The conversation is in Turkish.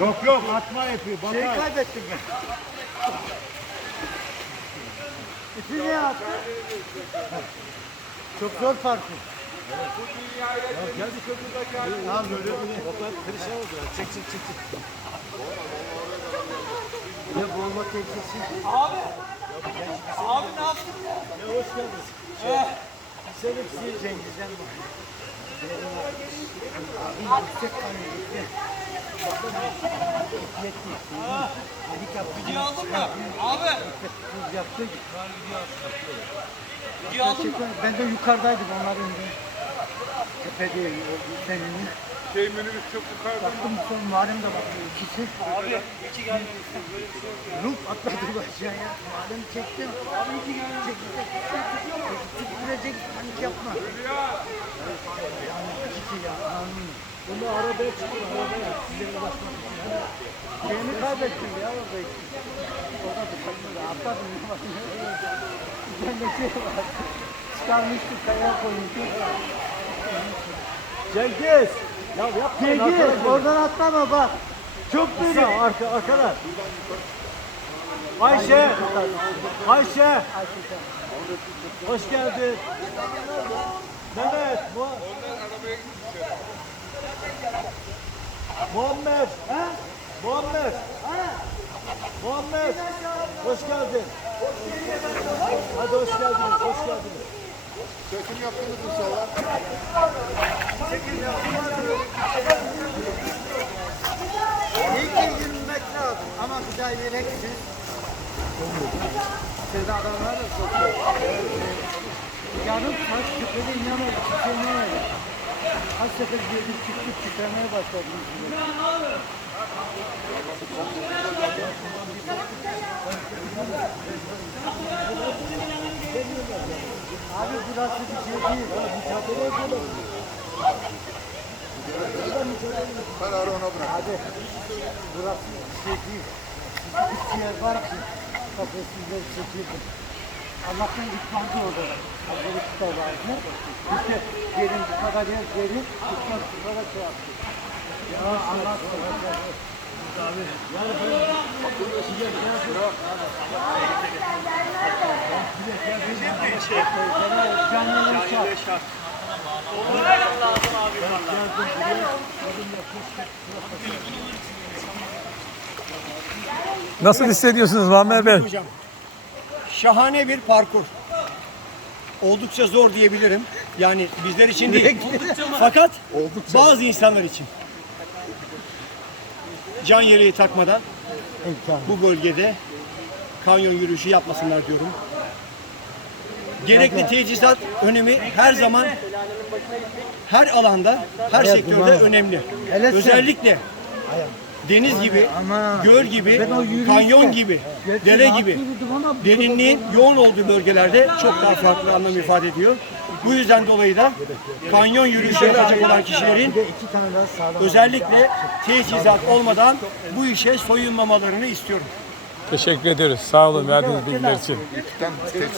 Yok yok atma yapıyor. Şeyi Bakar. kaybettim ben. İpi niye attı? Çok zor parkur. Kendi köprüdeki hali. Tamam böyle. Bakar perişan oldu. Çek çek çek. çek. Ne boğulma tehlikesi. Abi. Abi ne yaptın? Ya hoş geldiniz. Şey, Sen hepsi Cengiz'den var. Abi yüksek kanı gitti. Video aldın mı? Abi. Tuz yaptı. Video aldın mı? Ben de yukarıdaydım onların önünde. Tepede senin. Şey minibüs çok yukarıda. Baktım son Muharrem de bakıyor ikisi. Abi. İki gelmemişsin. Böyle bir şey yok ya. Rup atladı aşağıya. Muharrem çekti. Abi iki geldi. Çekti. Çekti. Girecek panik yapma. İkisi ya. Amin. Bunu arabaya çıkın. Arabaya. Sizlere ulaşmak için. Beni kaybettim ya orada. Orada da takıldı. Atladım. Ben de şey var. Çıkarmıştık kaya koymuştuk. Cengiz. Ya yapma. Cengiz oradan atlama bak. Çok beni. arka arkadan. Ayşe. Ayşe. Hoş geldin. Mehmet. Bu... Muhammed. Ha? Muhammed. Muhammed. Hoş geldin. Hadi hoş geldiniz. Hoş geldiniz. Çekim yaptınız inşallah. İlk yürümek lazım ama bir daha yüreksin. Sizde adamlar da sokuyor. Yarım saat küpede inanamadım. Kaç sefer girdik çıktık küpemeye başladım. Abi burası bir şey değil. Mücadele edelim. Ben ara ona bırak. Hadi. Burası bir şey değil. Bir yer var ki kafesinde çekildim. Allah'tan gitmezdi orada. Hazırlık da vardı. İşte gelin bu kadar yer gelin. Gitmez bu kadar şey yaptı. Ya anlatsın. Canlı şart. lazım abi valla. Nasıl hissediyorsunuz Muammer Bey? Hocam, şahane bir parkur. Oldukça zor diyebilirim. Yani bizler için değil. Fakat bazı insanlar için. Can yeleği takmadan bu bölgede kanyon yürüyüşü yapmasınlar diyorum. Gerekli teçhizat önemi her zaman her alanda, her sektörde önemli. Özellikle deniz gibi, göl gibi, kanyon gibi, dere gibi derinliğin yoğun olduğu bölgelerde çok daha farklı anlam ifade ediyor. Bu yüzden dolayı da kanyon yürüyüşü yapacak olan kişilerin özellikle teçhizat olmadan bu işe soyunmamalarını istiyorum. Teşekkür ediyoruz. Sağ olun verdiğiniz bilgiler için.